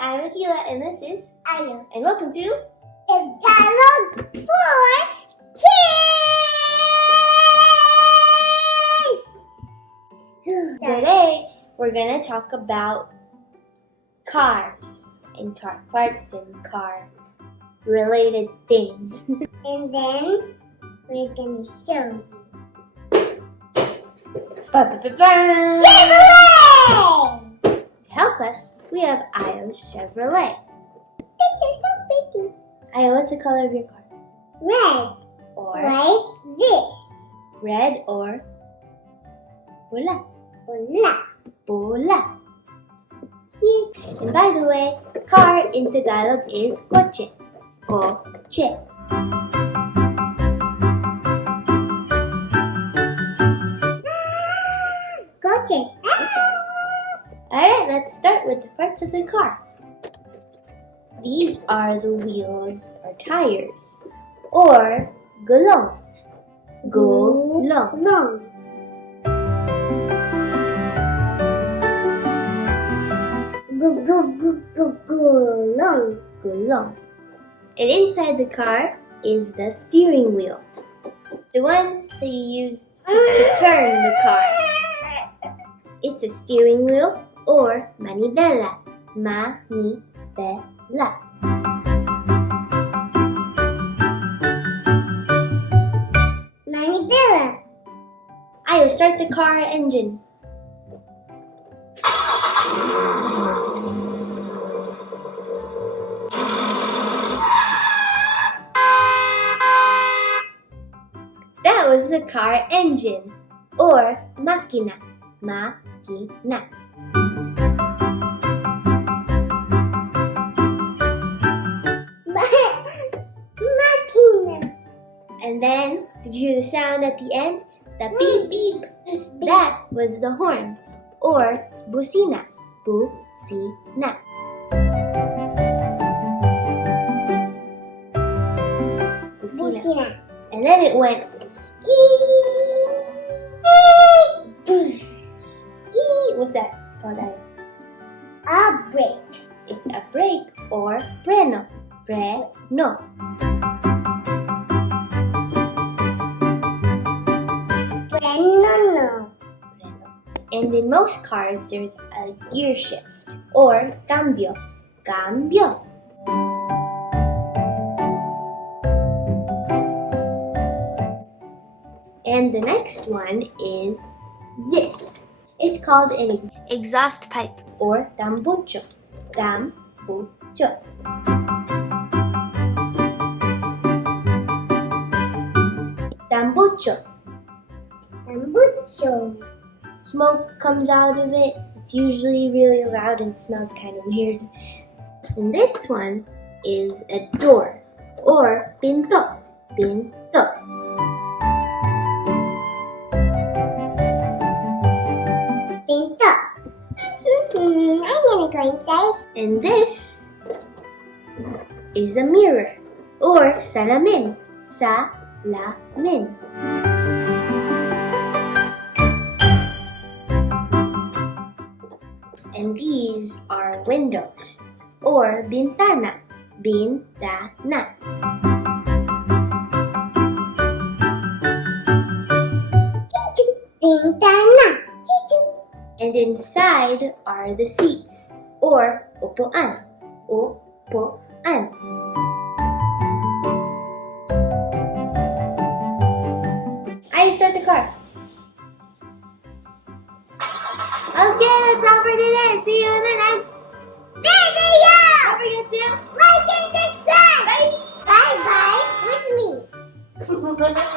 I'm Akila, and this is Ayo. and welcome to Tagalog for kids! Today we're gonna talk about cars and car parts and car related things. And then we're gonna show you Ba-ba-ba-ba. Chevrolet! To help us, we have Ayo's Chevrolet. This is so pretty. Ayo, what's the color of your car? Red, Or like this. red or bula? Bula. Bula. Here. And by the way, car in Tagalog is kotse. Kotse. Kotse. Alright, let's start with the parts of the car. These are the wheels or tires, or gulong. Gulong. Long. Gulong. Gulong. And inside the car is the steering wheel, the one that you use to turn the car. It's a steering wheel or manibela. Manibela. Manibela. Ayo, start the car engine. That was the car engine or makina. Makina. Makina. And then, did you hear the sound at the end? The beep beep. That was the horn or busina. Busina. Busina. And then it went what's that called? A brake. It's a brake or preno. Preno. Preno. And in most cars, there's a gear shift or cambyo. Cambyo. And the next one is this. It's called an exhaust pipe or tambutso. Tambutso. Tambutso. Tambutso. Smoke comes out of it. It's usually really loud and smells kind of weird. And this one is a door or pinto. Pinto. Pinto. I'm gonna go inside. And this is a mirror or salamin. Salamin. And these are windows or bintana. Bintana. Bintana. And inside are the seats or upuan. Upuan. I start the car. Okay, that's all for today. See you in the next Video. Don't forget to Like and subscribe. Bye bye with me. Bye.